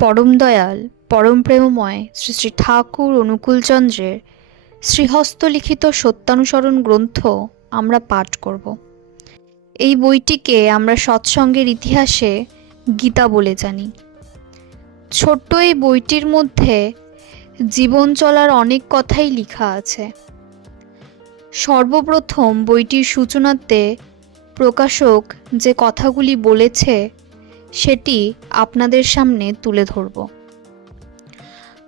পরম দয়াল পরম প্রেমময় শ্রী শ্রী ঠাকুর অনুকূলচন্দ্রের শ্রীহস্তলিখিত সত্যানুসরণ গ্রন্থ আমরা পাঠ করব। এই বইটিকে আমরা সৎসঙ্গের ইতিহাসে গীতা বলে জানি। ছোট্ট এই বইটির মধ্যে জীবন চলার অনেক কথাই লেখা আছে। সর্বপ্রথম বইটির সূচনাতে প্রকাশক যে কথাগুলি বলেছে সেটি আপনাদের সামনে তুলে ধরব।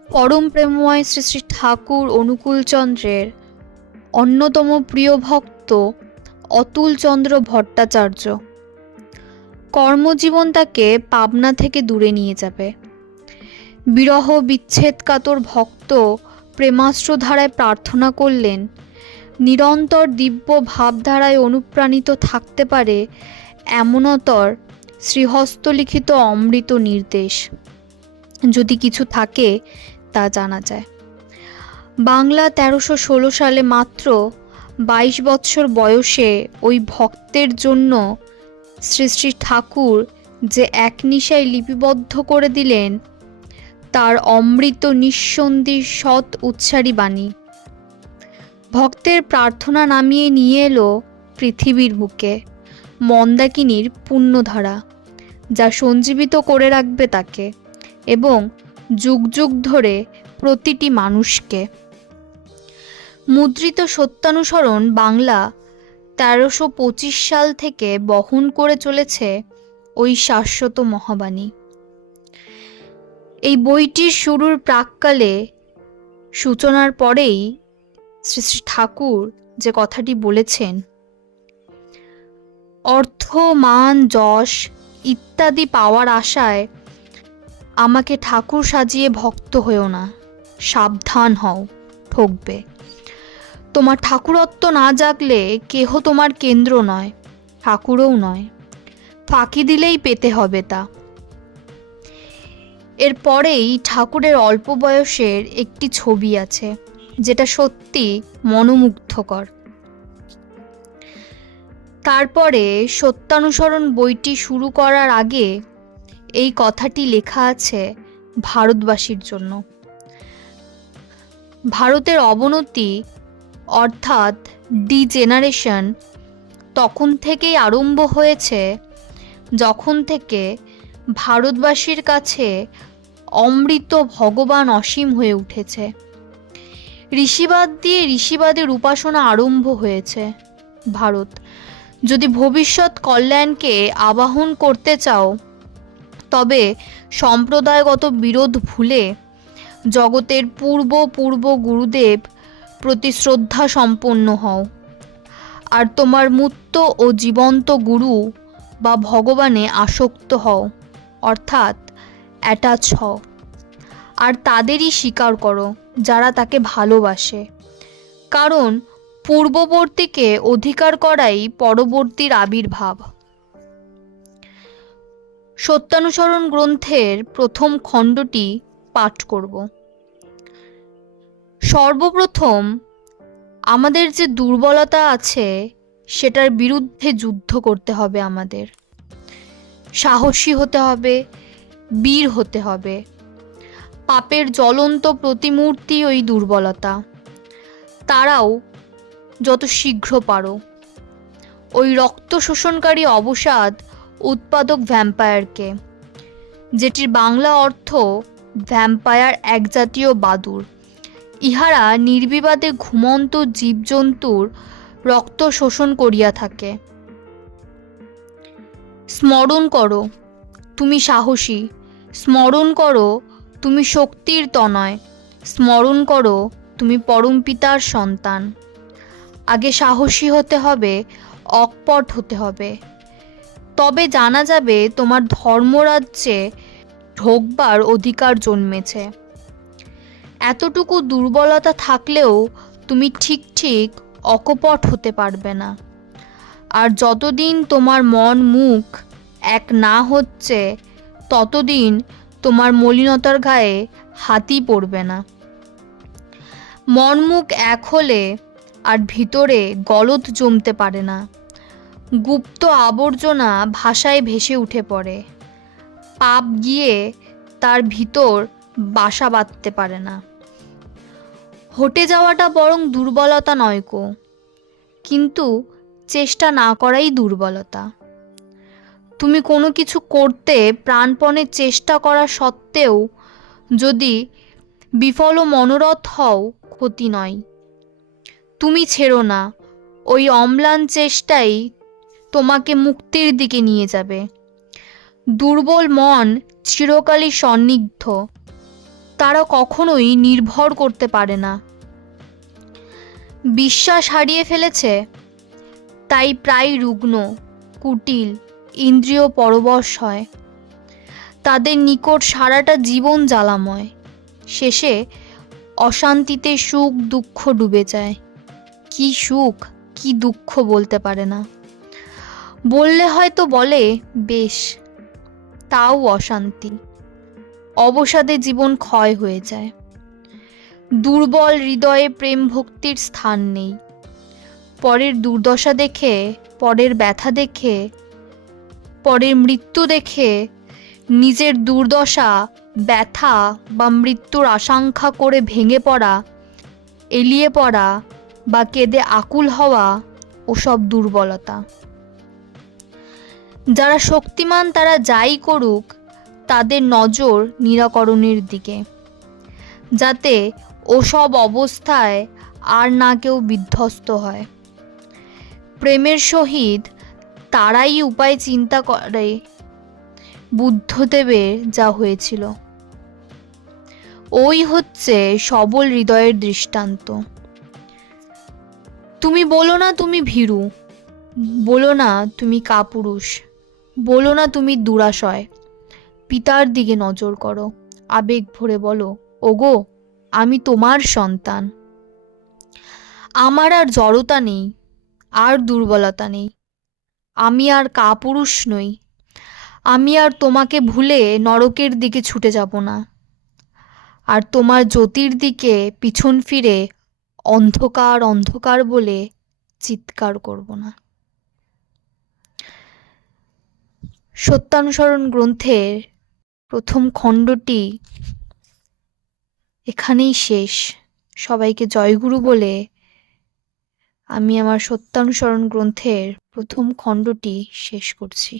পরম প্রেমময় শ্রী শ্রী ঠাকুর অনুকূলচন্দ্রের অন্যতম প্রিয় ভক্ত অতুলচন্দ্র ভট্টাচার্য। কর্মজীবন তাকে পাবনা থেকে দূরে নিয়ে যাবে। বিরহ বিচ্ছেদ কাতর ভক্ত প্রেমাশ্রুধারায় প্রার্থনা করলেন নিরন্তর দিব্য ভাবধারায় অনুপ্রাণিত থাকতে পারে এমনতর শ্রীহস্তলিখিত অমৃত নির্দেশ যদি কিছু থাকে তা জানা যায়। বাংলা 1316 সালে মাত্র 22 বৎসর বয়সে ওই ভক্তের জন্য শ্রী শ্রী ঠাকুর যে এক নিশায় লিপিবদ্ধ করে দিলেন তার অমৃত নিঃসন্দি সৎ উচ্চারী বাণী ভক্তের প্রার্থনা নামিয়ে নিয়ে এলো পৃথিবীর বুকে মন্দাকিনীর পুণ্যধারা, যা সঞ্জীবিত করে রাখবে তাকে এবং যুগ যুগ ধরে প্রতিটি মানুষকে। মুদ্রিত সত্যানুসরণ বাংলা 1325 সাল থেকে বহন করে চলেছে ওই শাশ্বত মহাবাণী। এই বইটির শুরুর প্রাক্কালে সূচনার পরেই শ্রী শ্রী ঠাকুর যে কথাটি বলেছেন, অর্থ মান যশ ইত্যাদি পাওয়ার আশায় আমাকে ঠাকুর সাজিয়ে ভক্ত হয়েও না, সাবধান হও, ঠকবে। তোমার ঠাকুরত্ব না জাগলে কেহ তোমার কেন্দ্র নয়, ঠাকুরও নয়, ফাঁকি দিলেই পেতে হবে তা। এরপরেই ঠাকুরের অল্প বয়সের একটি ছবি আছে যেটা সত্যি মনোমুগ্ধকর। তারপরে সত্যানুসরণ বইটি শুরু করার আগে এই কথাটি লেখা আছে ভারতবাসীর জন্য। ভারতের অবনতি অর্থাৎ ডিজেনারেশন তখন থেকেই আরম্ভ হয়েছে যখন থেকে ভারতবাসীর কাছে অমৃত ভগবান অসীম হয়ে উঠেছে। ঋষিবাদ দিয়ে ঋষিবাদের উপাসনা আরম্ভ হয়েছে। ভারত যদি ভবিষ্যৎ কল্যাণকে আবাহন করতে চাও তবে সম্প্রদায়গত বিরোধ ভুলে জগতের পূর্ব গুরুদেব প্রতি শ্রদ্ধা সম্পন্ন হও, আর তোমার মূর্ত ও জীবন্ত গুরু বা ভগবানে আসক্ত হও, অর্থাৎ অ্যাটাচ হও, আর তাদেরই স্বীকার করো যারা তাকে ভালোবাসে, কারণ পূর্ববর্তীকে অধিকার করাই পরবর্তীর আবির্ভাব। সত্যানুসরণ গ্রন্থের প্রথম খণ্ডটি পাঠ করব। সর্বপ্রথম আমাদের যে দুর্বলতা আছে সেটার বিরুদ্ধে যুদ্ধ করতে হবে। আমাদের সাহসী হতে হবে, বীর হতে হবে। পাপের জ্বলন্ত প্রতিমূর্তি ওই দুর্বলতা। তারাও যত শীঘ্র পারো ওই রক্ত শোষণকারী অবসাদ উৎপাদক ভ্যাম্পায়ারকে, যেটির বাংলা অর্থ ভ্যাম্পায়ার এক জাতীয় বাদুড়। ইহারা নির্বিবাদে ঘুমন্ত জীবজন্তুর রক্ত শোষণ করিয়া থাকে। স্মরণ করো তুমি সাহসী, স্মরণ করো তুমি শক্তির তনয়, স্মরণ করো তুমি পরম পিতার সন্তান। আগে সাহসী হতে হবে, অকপট হতে হবে, তবে জানা যাবে তোমার ধর্মরাজ্যে ঢোকবার অধিকার জন্মেছে। এতটুকু দুর্বলতা থাকলেও তুমি ঠিক অকপট হতে পারবে না। আর যতদিন তোমার মন মুখ এক না হচ্ছে ততদিন তোমার মলিনতার গায়ে হাতই পড়বে না। মন মুখ এক হলে আর ভিতরে গলদ জমতে পারে না। গুপ্ত আবর্জনা ভাষায় ভেসে উঠে পড়ে। পাপ গিয়ে তার ভিতর বাসা বাঁধতে পারে না। হটে যাওয়াটা বরং দুর্বলতা নয় কো, কিন্তু চেষ্টা না করাই দুর্বলতা। তুমি কোনো কিছু করতে প্রাণপণে চেষ্টা করা সত্ত্বেও যদি বিফল ও মনোরথ হও, ক্ষতি নয়। তুমি ছেড়ো না, ওই অম্লান চেষ্টাই তোমাকে মুক্তির দিকে নিয়ে যাবে। দুর্বল মন চিরকালই সন্নিগ্ধ, তারা কখনোই নির্ভর করতে পারে না। বিশ্বাস হারিয়ে ফেলেছে, তাই প্রায় রুগ্ন, কুটিল, ইন্দ্রিয় পরবশ হয়। তাদের নিকট সারাটা জীবন জ্বালাময়, শেষে অশান্তিতে সুখ দুঃখ ডুবে যায়। কি সুখ কি দুঃখ বলতে পারে না, বললে হয়তো বলে বেশ, তাও অশান্তি। অবসাদে জীবন ক্ষয় হয়ে যায়। দুর্বল হৃদয়ে প্রেম ভক্তির স্থান নেই। পরের দুর্দশা দেখে, পরের ব্যথা দেখে, পরের মৃত্যু দেখে নিজের দুর্দশা, ব্যথা বা মৃত্যুর আশঙ্কা করে ভেঙে পড়া, এলিয়ে পড়া বা কেঁদে আকুল হওয়া ওসব দুর্বলতা। যারা শক্তিমান তারা যাই করুক, তাদের নজর নিরাকরণের দিকে, যাতে ওসব অবস্থায় আর না কেউ বিধ্বস্ত হয়। প্রেমের সহিত তারাই উপায় চিন্তা করে বুদ্ধদেবের যা হয়েছিল। ওই হচ্ছে সবল হৃদয়ের দৃষ্টান্ত। তুমি বলো না তুমি ভীরু, বলো না তুমি কাপুরুষ, বলো না তুমি দুরাশয়। পিতার দিকে নজর করো, আবেগ ভরে বলো, ওগো আমি তোমার সন্তান। আমার আর জড়তা নেই, আর দুর্বলতা নেই। আমি আর কাপুরুষ নই। আমি আর তোমাকে ভুলে নরকের দিকে ছুটে যাব না, আর তোমার জ্যোতির দিকে পিছন ফিরে অন্ধকার অন্ধকার বলে চিৎকার করব না। সত্যানুসরণ গ্রন্থের প্রথম খণ্ডটি এখানেই শেষ। সবাইকে জয়গুরু বলে আমি আমার সত্যানুসরণ গ্রন্থের প্রথম খণ্ডটি শেষ করছি।